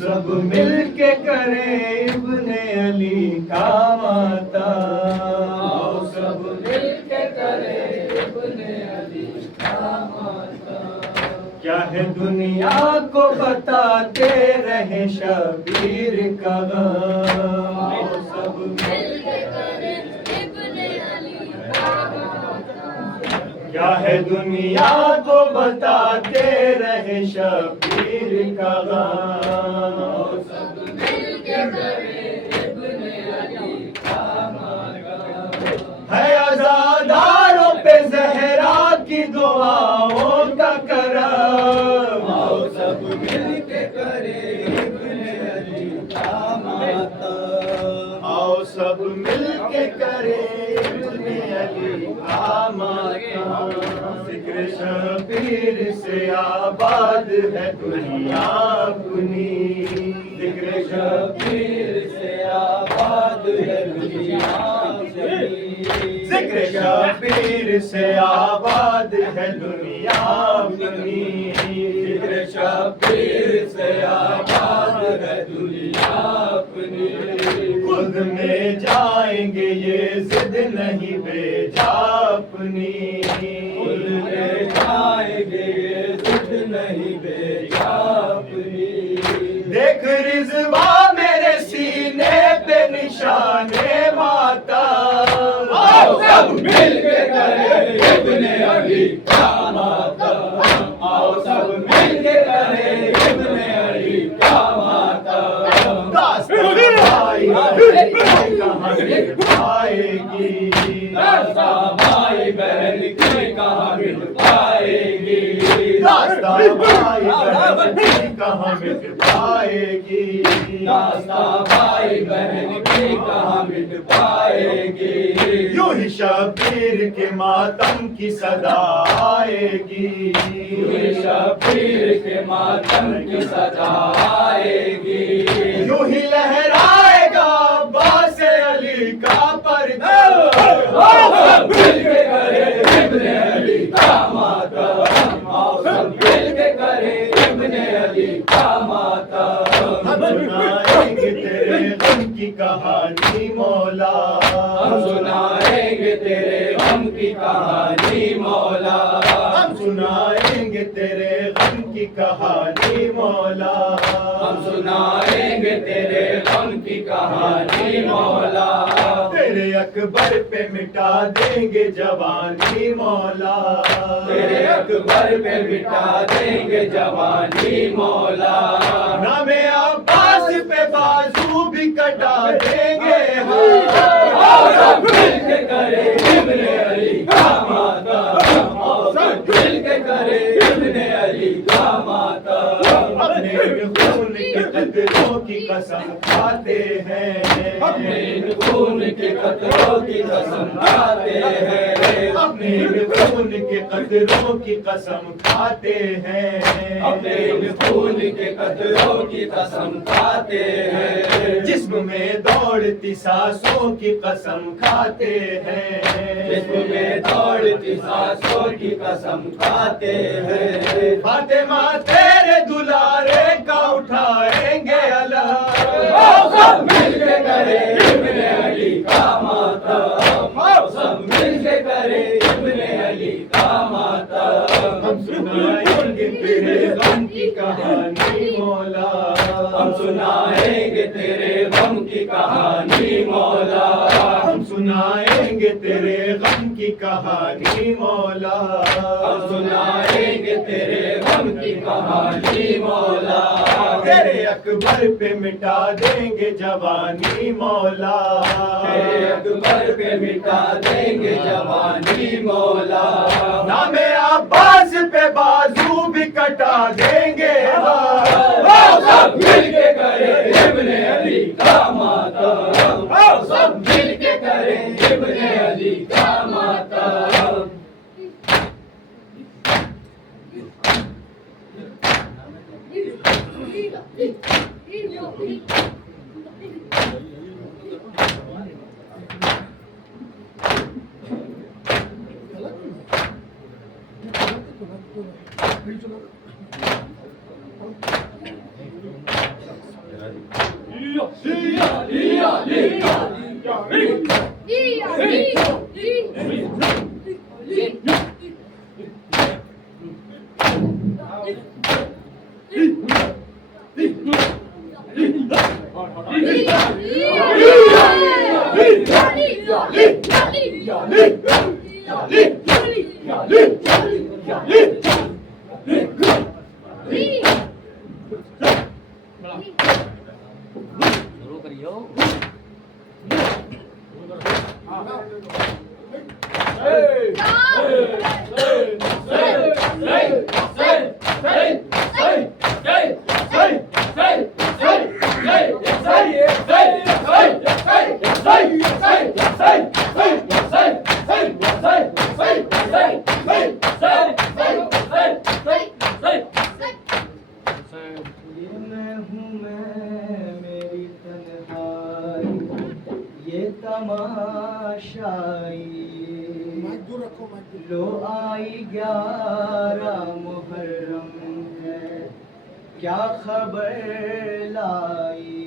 सब मिलके करें इब्ने अली का माता। आओ सब मिलके करें इब्ने अली का माता। क्या है दुनिया को बताते रहे शबीर का गम। आओ सब मिलके करें इब्ने अली का माता। क्या है दुनिया को बताते रहे शबीर का गम। आओ सब मिलके करें इब्ने अली का माता। है आज़ादारों पे ज़हरा की दुआओं का करम। आओ सब मिलके करें इब्ने अली का माता। आओ सब मिलके करें इब्ने अली का माता। ज़िक्र शबीर से आबाद है दुनिया अपनी। ज़िक्र शबीर से आबाद है दुनिया अपनी। ज़िक्र शबीर से आबाद है दुनिया अपनी। ज़िक्र शबीर से आबाद है दुनिया अपनी। खुद में जाएंगे ये जिद नहीं बेजा अपनी। खुद ले जाएंगे ये जिद नहीं बेजा अपनी। देख रिज़वा मेरे सीने पे निशाने माता। आओ सब मिलके करें इब्ने अली का माता। आओ सब मिलके करें इब्ने अली का माता। दास्तां भाई बहन कहाँ मिट पाएगी। दास्तां भाई बहन की कहाँ मिट पाएगी। दास्तां भाई बहन की कहाँ मिट पाएगी। दास्तां भाई बहन की कहाँ मिट पाएगी। यूं ही शबीर के मातम की सदा आएगी। शबीर के मातम की सदा आएगी। यूं ही लहराएगा अब्बास अली का पर्दा। आओ सब मिलके करें इब्ने अली का माता। आओ सब मिलके करें इब्ने अली का माता। हम सुनाएंगे तेरे गम की कहानी मौला। हम सुनाएंगे तेरे गम की कहानी मौला। हम सुनाएंगे तेरे गम की कहानी मौला। हम सुनाएंगे तेरे गम की कहानी मौला। तेरे अकबर पे मिटा देंगे जवानी मौला। तेरे अकबर पे मिटा देंगे जवानी मौला। नामे अब्बास पे बाजू भी कटा देंगे आओ सब मिलके करें इब्ने अली का माता। आओ सब मिलके करें इब्ने अली का माता। अपने खून के कतरों की कसम खाते हैं। अपने खून के कतरों की कसम खाते हैं। अपने खून के कतरों की कसम खाते हैं। अपने खून के कतरों की कसम खाते हैं। जिस्म में दौड़ती सांसों की कसम खाते हैं। जिस्म में दौड़ती सांसों की कसम खाते हैं। फातिमा तेरे दुलारे का उठाएंगे अला। आओ सब मिलके करें इब्ने अली का माता। आओ सब मिलके करें इब्ने अली का माता। हम सुनाएंगे तेरे गम की कहानी मौला। हम सुनाएंगे तेरे गम की कहानी मौला। हम सुनाएंगे तेरे गम की कहानी मौला। हम सुनाएंगे तेरे गम की कहानी मौला। तेरे अकबर पे मिटा देंगे जवानी मौला। तेरे अकबर पे मिटा देंगे जवानी मौला। नामे अब्बास पे बाजू भी कटा देंगे। आओ सब मिलके करें इब्ने अली का माता। आओ सब मिलके करें इब्ने अली का माता। चलो मेरी तन्हाई ये तमाशाई लो आई 11 मुहर्रम है क्या खबर लाई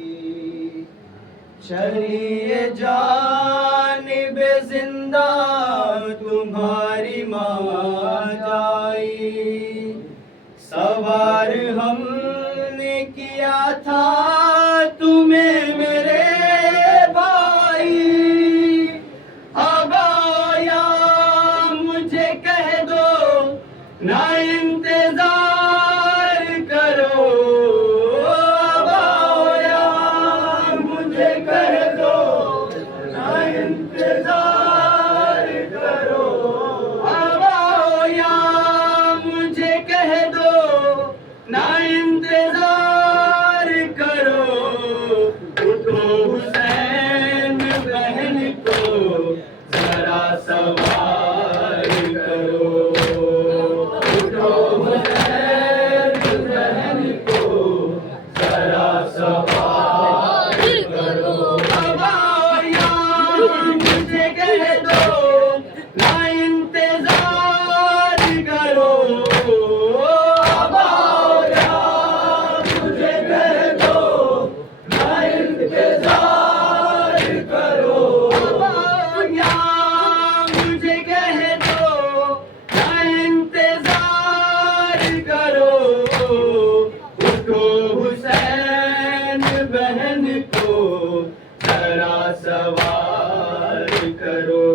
चलिए जानिबे जिंदा तुम्हारी माँ जाई सवार हमने किया था तुम्हें मेरे भाई अब आओ या मुझे कह दो ना इंतजार करो अब आओ या मुझे कह दो ना इंतजार करो अब आओ या मुझे कह दो ना इंतजार करो उठो हुसैन बहन को जरा सवार करो उठो हुसैन बहन को जरा सवार करो अब आओ या मुझे कह दो ना इंतजार करो अब आओ या मुझे कह दो ना इंतजार करो अब आओ या मुझे कह दो ना इंतजार करो उठो हुसैन बहन को जरा सवार करो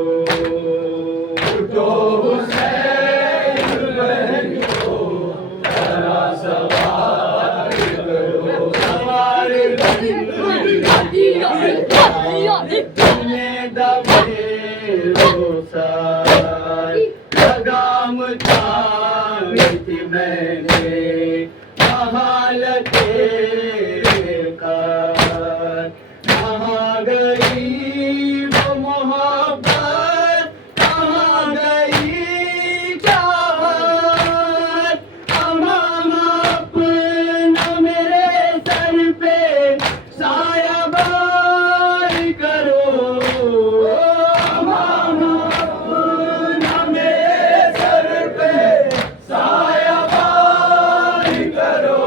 उठो हुसैन बहन को जरा सवार करो सवार तुम्हें दबे रोसार लगाम थामी थी मैंने हालते कहाँ गई वो मोहब्बत कहाँ गई चाहत अमाम अपना मेरे सर पे सायाबार करो अमाम अपना मेरे सर पे सायाबार करो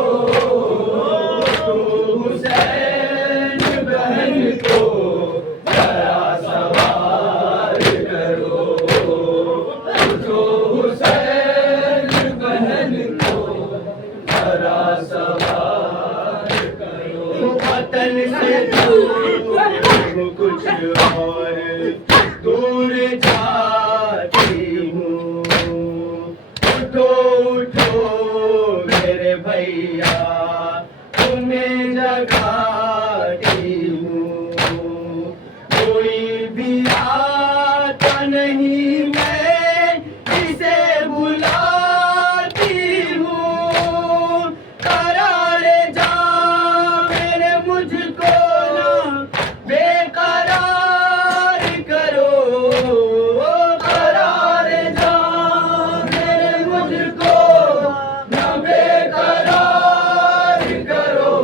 हुसैन बहन को जरा सवार करो उठो हुसैन बहन को जरा सवार करो वतन से दूर कुछ और दूर जाती हूँ उठो उठो मेरे भैया तुम्हें जगाती हूँ कोई भी आता नहीं मैं इसे बुलाती हूँ करारे जा मेरे मुझको ना बेकरार करो करारे जा मेरे मुझको ना बेकरार करो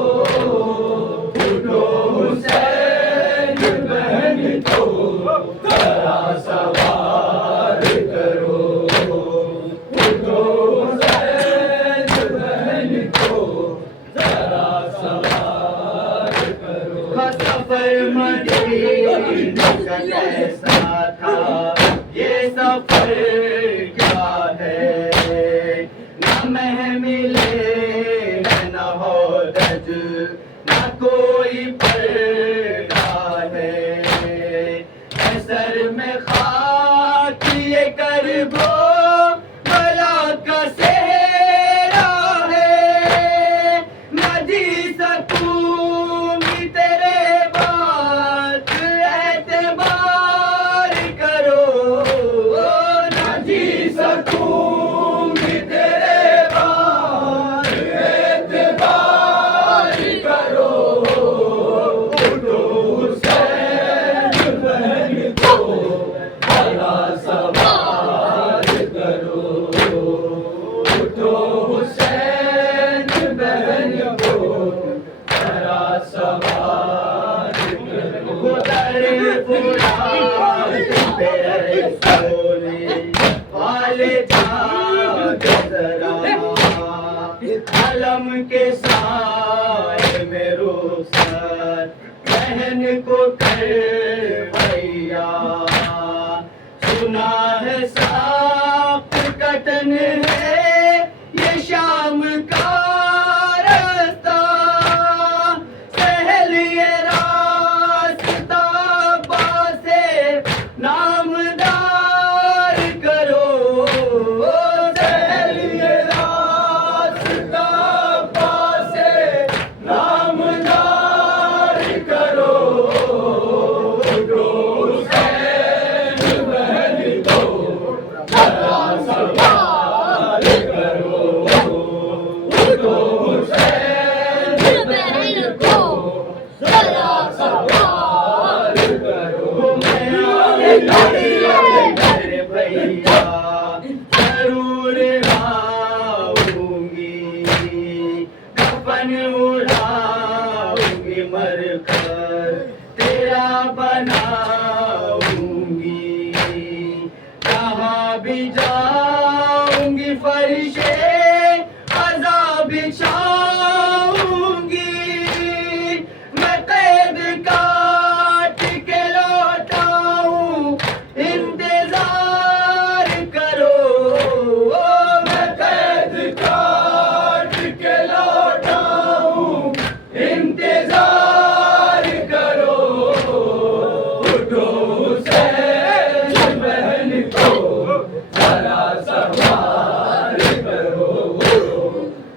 मदीने का कैसा था ये सफर क्या है, न महमिले न हौदज न कोई पर्दा है, सर में खाक ये करबो बला का सेहरा है, न जी सकूंगी तेरे बात एतबार करो, न जी सकूंगी तेरे बात एतबार करो, उठो हुसैन बहन को भला सवार करो, उठो हुसैन बहन को भला सवार करो, गुदर फुरात पे सोने वाले जाग जरा, अलम के साए में रोसर बहन को कर भैया, सुना है साफ कटन है ये शाम का रास्ता, सहल ये रास्ता बासे नामदार करो, सहल ये रास्ता बासे नामदार करो, उठो हुसैन बहन को भला सवार करो, उठो हुसैन बहन को भला सवार करो, मेरे भैया जरूर आऊंगी, कफन उड़ाऊंगी मरकर तेरा बनाऊंगी, कहाँ भी जाऊंगी फरिशे अज़ा बिछाऊंगी, मैं कैद काट के लौटाऊं इंतजार करो, मैं कैद काट के लौटाऊं इंतजार करो, उठो हुसैन बहन को भला सवार करो,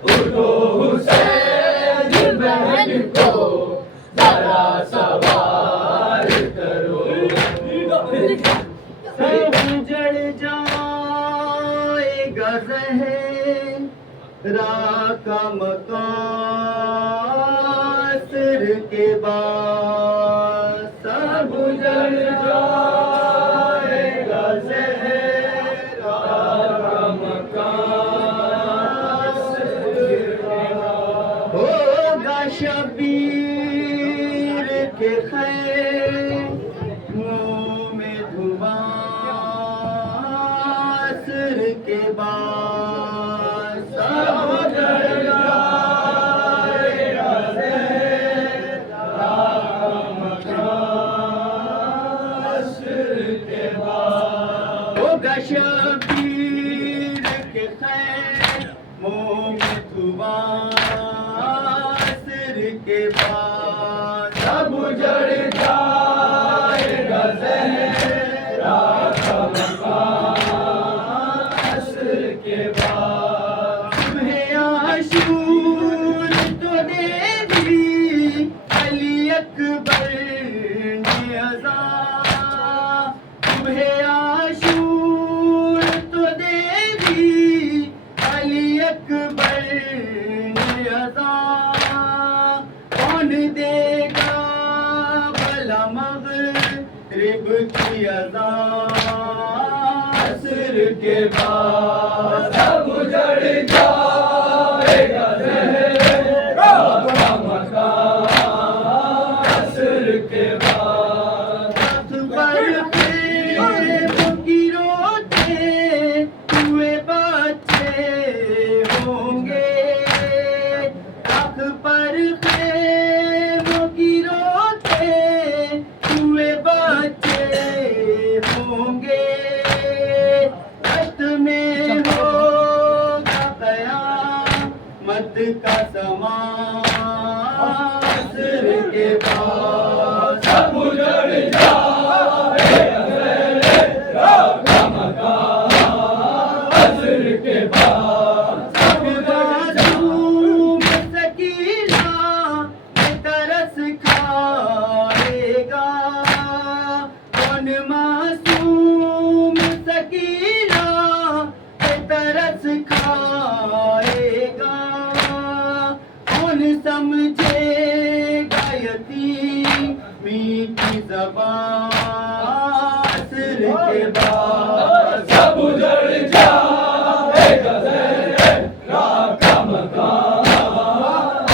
उठो हुसैन बहन को भला सवार करो, सब जड़ जाएगा ज़हरा का मकासर के बाद, सब जड़ जाएगा ज़हरा का मकासर के बाद, होगा शबीर के खैमों में धुआं असर के बाद, सब जड़ जाएगा ज़हरा का मकासर के बाद, होगा शबीर के खैमों में धुआं असर के बाद, सब जड़ जाएगा ज़हरा का मकासर के बाद, तुम्हें आशूर तो दे दी अली अकबर ने अज़ा, तुम्हें आशूर तो दे दी अली अकबर ने अज़ा, कौन देगा भला मग़रिब की अज़ा, असर के बाद सब जड़ जाएगा ज़हरा का मकासर के बाद, हाथ पर प्रेम की रोते हुए बच्चे होंगे, हाथ पर प्रेम की रोते तुझे गायती मीठी ज़बान असर के बाद सब उजड़ जाएगा ज़हरा का मकान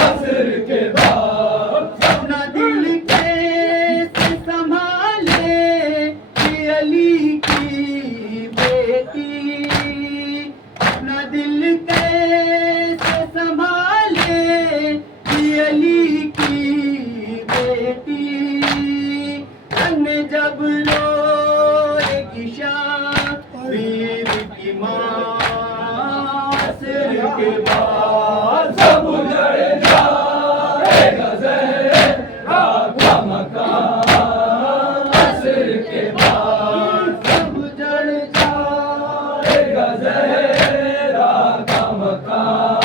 असर के बाद। अपना दिल कैसे संभाले ये अली की बेटी, अपना दिल कैसे संभाले ये अली की बेटी। जब रोएगी वीर की माँ सिर के बाद सब उजड़ जाएगा ज़हरा का मकान असर के बाद। सब उजड़ जाएगा ज़हरा का मकान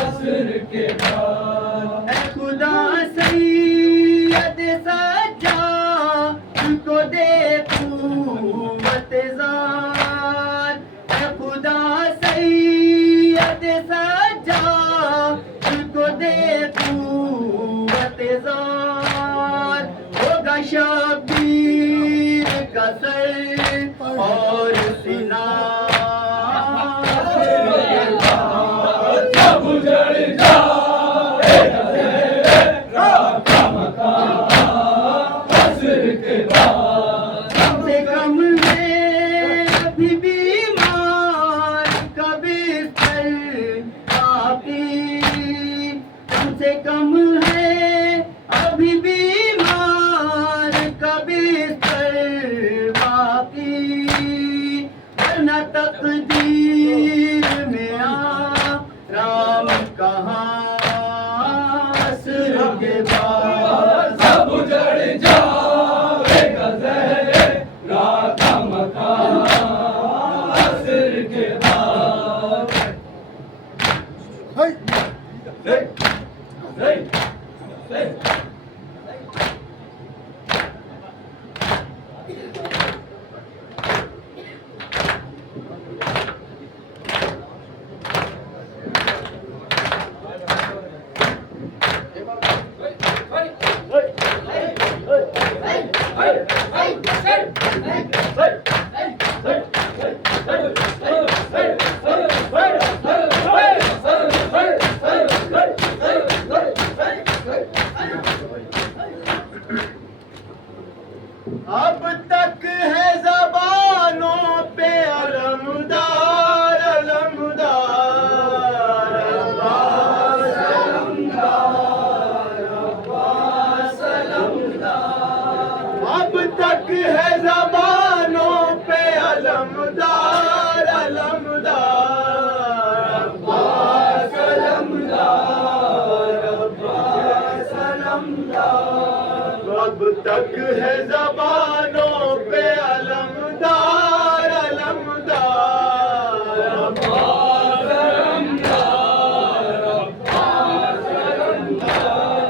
असर के बाद। ऐ खुदा सैयद सज्जा को दे कुव्वत ज़ात, ऐ खुदा सैयद सज्जा को दे कुव्वत ज़ात। होगा शबीर का सर और सीना सिर के बाद। सब उजड़ जाएगा ज़हरा का मकान असर के बाद। हमसे कम है अभी बीमार का बिस्तर बाकी, हमसे कम है अभी बीमार का बिस्तर बाकी। वरना तकदीर में राम कहाँ सिर के बाद। सब उजड़ जाएगा ज़हरा का मकान असर के बाद। अब तक है ज़बानों पे अलमदार अलमदार अब्बास अलमदार अब्बास अलमदार। अब तक है ज़बानों पे अलमदार अलमदार अब्बास अलमदार अब्बास अलमदार। अब तक है ज़बानों पे अलमदार अलमदार अब्बास अलमदार अब्बास अलमदार।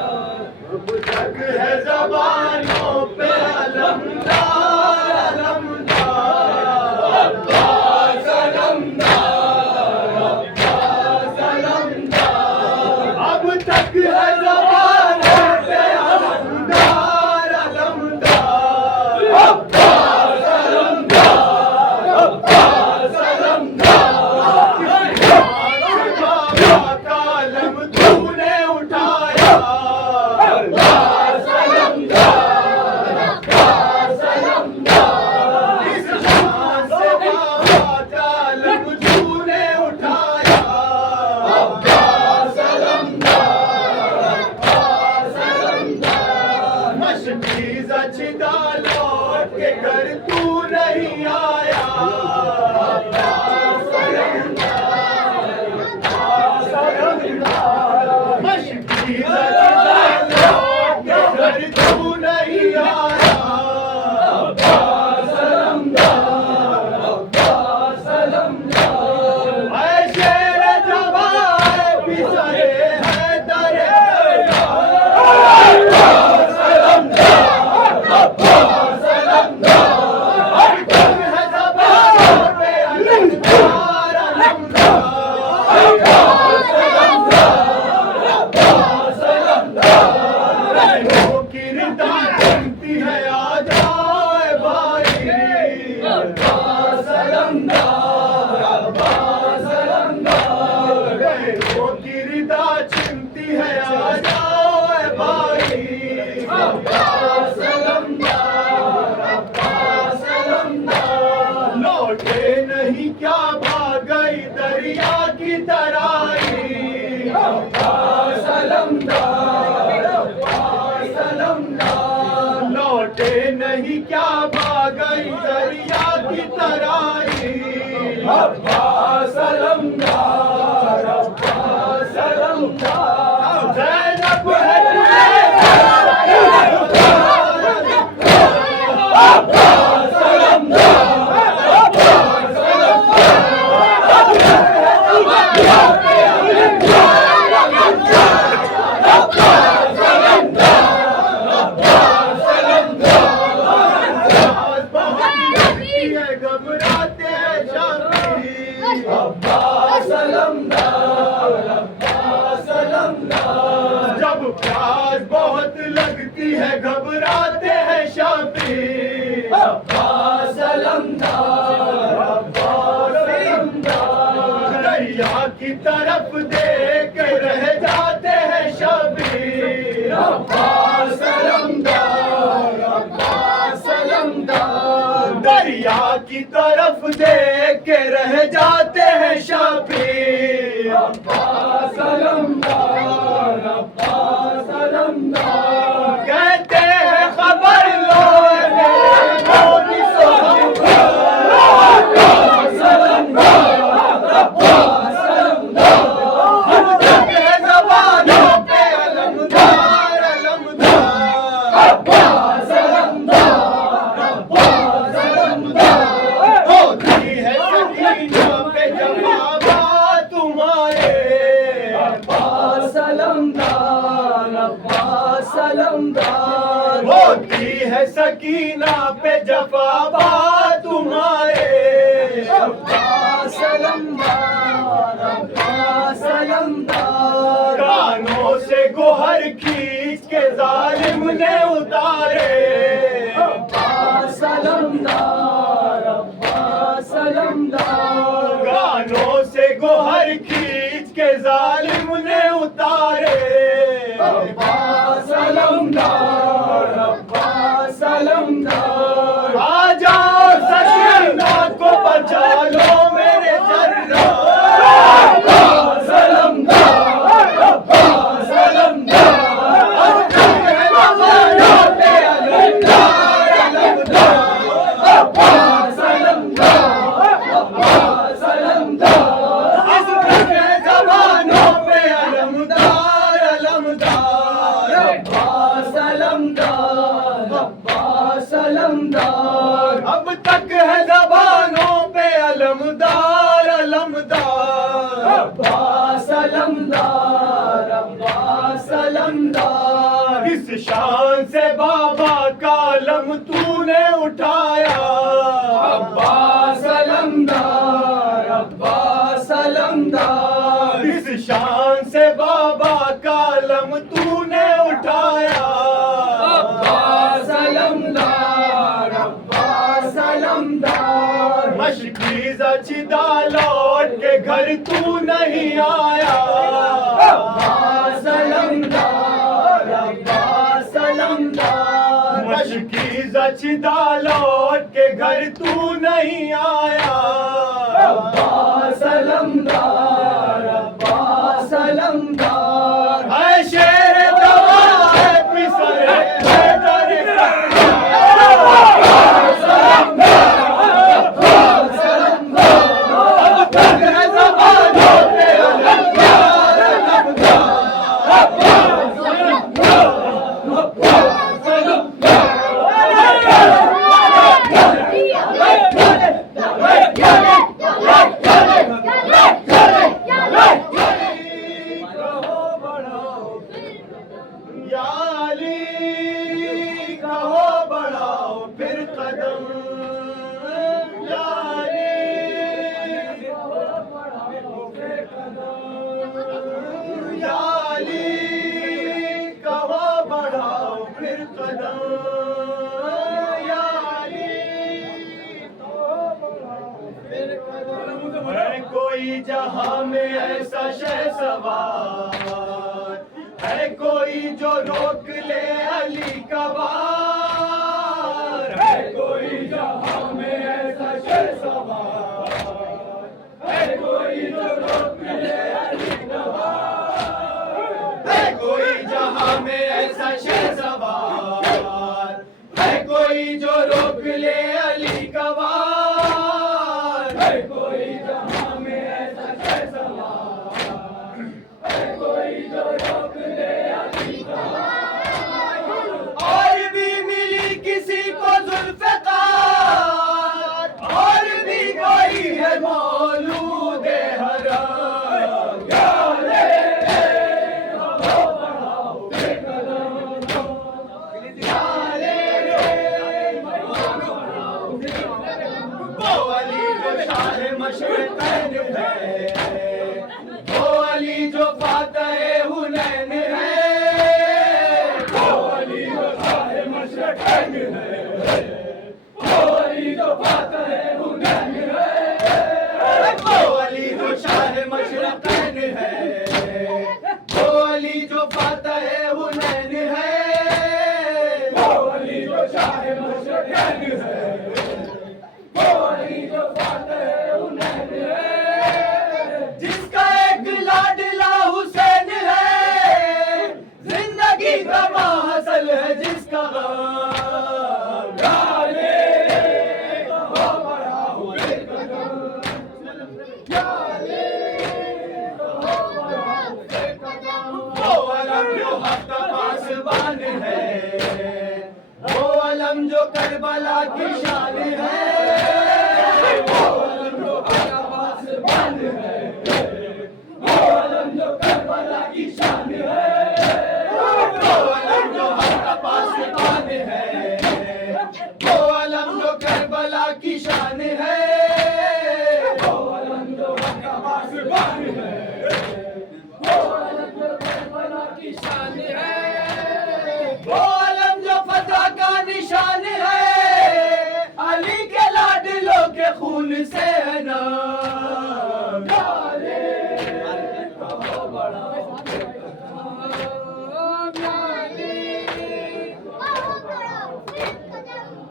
अब तक है ज़बानों पे अलमदार अलमदार अब्बास अलमदार अब्बास अलमदार। अब तक है ज़बानों पे अलमदार अलमदार अब्बास अलमदार अब्बास अलमदार। बाबा का अलम तूने उठाया अब्बास अलमदार अब्बास अलमदार। इस शान से बाबा का अलम तूने उठाया अब्बास अलमदार रिदा चलती है आ जाए भाई अब्बास अलमदार, अब्बास अलमदार, गैरों की रिदा चिमती है आ जाए भाई अब्बास अलमदार, अब्बास अलमदार, लौटे नहीं क्या भाग गई दरिया की तराई अब्बास अलमदार, अब्बास अलमदार, लौटे नहीं क्या भाग गई दरिया की तराई अब्बास अलमदार, अब्बास अलमदार, ज़ैनब है अब्बास अलमदार, अब्बास घबराते हैं शामी अब्बास अलमदार, अब्बास अलमदार, जब प्यास बहुत लगती है घबराते हैं शामी अब्बास अलमदार, अब्बास अलमदार, दरिया की तरफ देख रह जाते हैं शामी अब्बास अलमदार, अब्बास अलमदार, दरिया की तरफ देख के रह जाते हैं शाफी अब्बास अलमदार, अब्बास अलमदार, कहते हैं खबर लो मेरे मोदी साहब अब्बास अलमदार, अब्बास अलमदार, के ज़बानों पे अलमदार अलमदार अब्बास अलमदार, अब्बास अलमदार, होती है सकीना पे जवाबा तुम्हारे अब्बास अलमदार, अब्बास अलमदार, होती है सकीना पे जफाबा तुम्हारे अब्बास अलमदार, अब्बास अलमदार, कानों से गोहर खींच के जालिम ने उतारे अब्बास अलमदार, अब्बास अलमदार, कानों से गोहर खींच के जालिम ने उतारे अब्बास अलमदार, अब्बास अलमदार, आ जाओ सकीना को बचा लो मेरे जर्रा अब्बास अलमदार, अब्बास अलमदार, अब्बास अलमदार, अब्बास अलमदार, जबानों पे अलमदार अलमदार अब्बास अलमदार, अब्बास अलमदार, अब तक है जबानों पे अलमदार अलमदार अब्बास अलमदार, अब्बास अलमदार, किस शान से बाबा का अलम तूने उठाया अब्बास अलमदार, अब्बास अलमदार, किस शान से बाबा का अलम तूने उठाया अब्बास अलमदार, अब्बास अलमदार, मशकीज़ अचिदा लौट के घर तू नहीं आया अब्बास अलमदार, अब्बास अलमदार, मशकीज़ अचिदा लौट के घर तू नहीं आया अब्बास अलमदार, अब्बास अलमदार, है शेर दवा है पिसरे है दर अब्बास अलमदार, अब्बास अलमदार, अब तक है ज़बानों पे अलमदार अलमदार अब्बास अलमदार, अब्बास अलमदार, जहां में ऐसा शहसवार है कोई जो रोक ले अली का वार। है कोई जहां में ऐसा शहसवार, है कोई जो रोक ले अली का वार। है कोई जहां में ऐसा शहसवार है कोई जो रोक ले अली का वार। है कोई जहां में ऐसा शहसवार, है कोई जो रोक ले अली का वार। और भी मिली किसी को जुल्फ़िकार और भी कोई है मौलूद हराम। वो अली जो शाह मशरक़ैन है, वो अली जो फातह हुनैन है। वो अली जो शाह मशरक़ैन है, वो अली जो फातह हुनैन है। वो अली जो शाह मशरक़ैन है, वो अली जो फातह हुनैन है। वो अली जो शाह मशरक़ैन है, वो अली जो फातह हुनैन है। जिसका एक लाडला हुसैन है, जिंदगी का माहसल है जिसका गम। गाले कहो बड़ा हुए कदम, गाले कहो बड़ा हुए कदम। वो अलम जो हक का पासबान है, वो अलम जो करबला की शान है। वो अलम जो हक का पासबान है, वो अलम जो करबला की शान है। वो अलम जो हक का पासबान है, वो अलम जो करबला की शान है। वो अलम जो हक का पासबान है, वो अलम जो करबला की शान है। वो अलम जो फतह का निशान है, अली के लाडलों के खून से है नाम। गाले कहो बड़ा हुए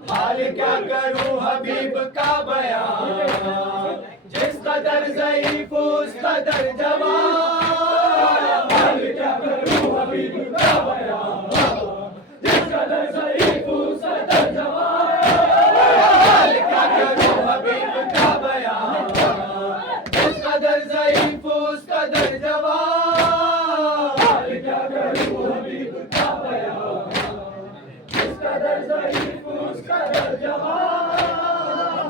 हाल क्या करूं हबीब का बयान, जिस कदर ज़ईफ़ उस कदर जवान। हाल क्या करूं हबीब का बयान, जिस कदर ज़ईफ़ उस कदर जवान। हाल क्या करूं हबीब का बयान, जिस कदर ज़ईफ़ उस कदर जवान। हाल क्या करूं हबीब का बयान, जिस कदर ज़ईफ़ उस कदर जवान।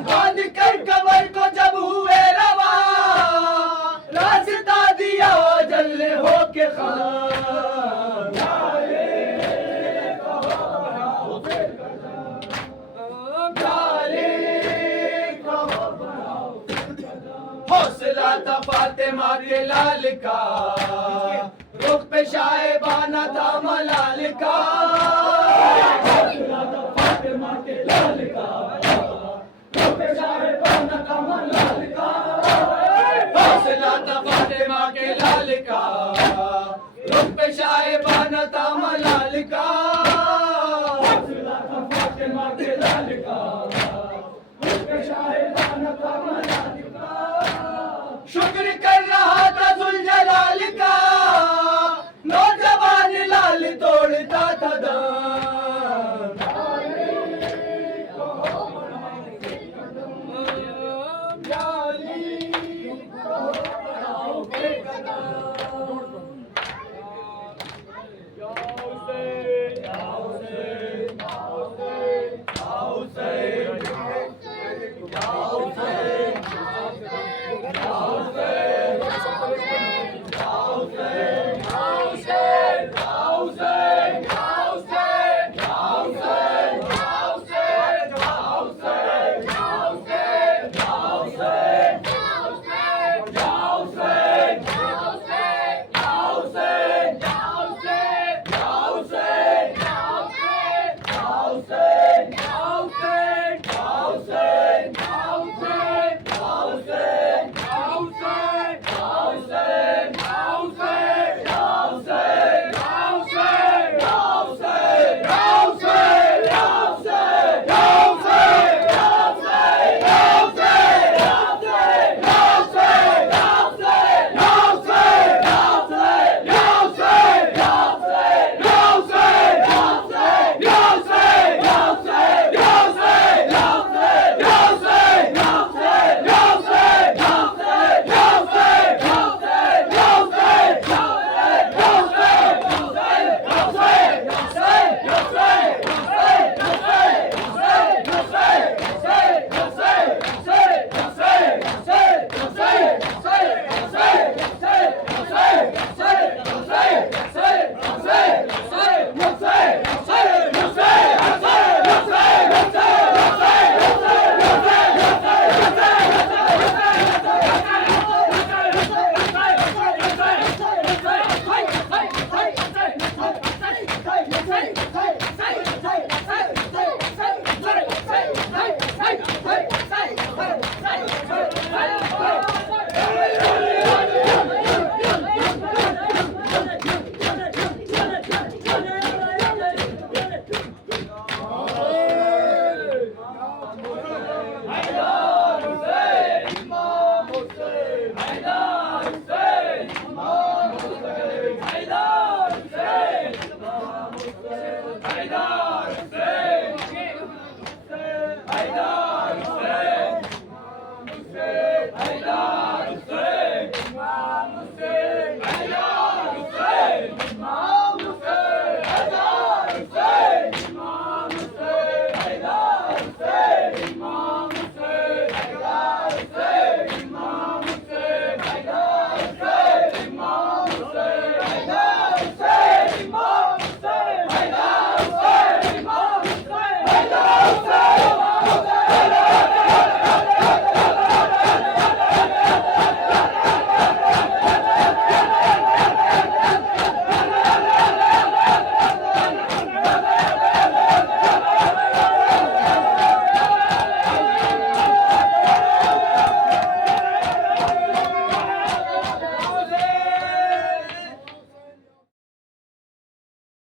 बांध कर कमर को जब हुए रवा, रास्ता दिया जल्ले हो के खान। हौसला था फातिमा के लाल का, रुख पे शायबाना था मलाल का। हौसला था फातिमा के लाल का, रुख पे शायबाना था मलाल का। हौसला था फातिमा के लाल का, रुख पे शायबाना था मलाल का।